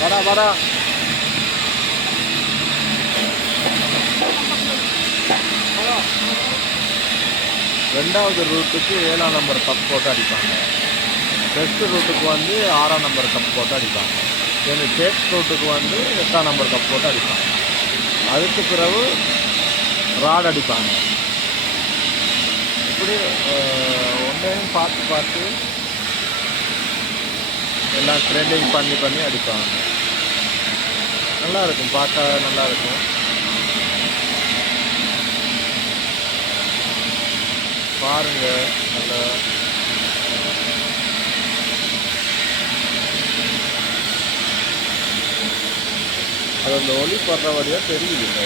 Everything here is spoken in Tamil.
வாடா வாடா. ரெண்டாவது ரூட்டுக்கு 7ஆம் நம்பர் கப் போட்டு அடிப்பாங்க. ஃபர்ஸ்ட் ரூட்டுக்கு வந்து 6ஆம் நம்பர் கப் போட்டு அடிப்பாங்க. டேக் ரூட்டுக்கு வந்து 8ஆம் நம்பர் கப் போட்டு அடிப்பாங்க. அதுக்கு பிறகு ராட் அடிப்பாங்க. இப்படி ஒன்றையும் பார்த்து பார்த்து எல்லாம் ட்ரெண்டிங் பண்ணி பண்ணி அடிப்பாங்க. நல்லாயிருக்கும், பார்க்க நல்லாயிருக்கும். பாருங்க, நல்ல அது அந்த ஒளி படுற வழியாக தெரியுதுங்க.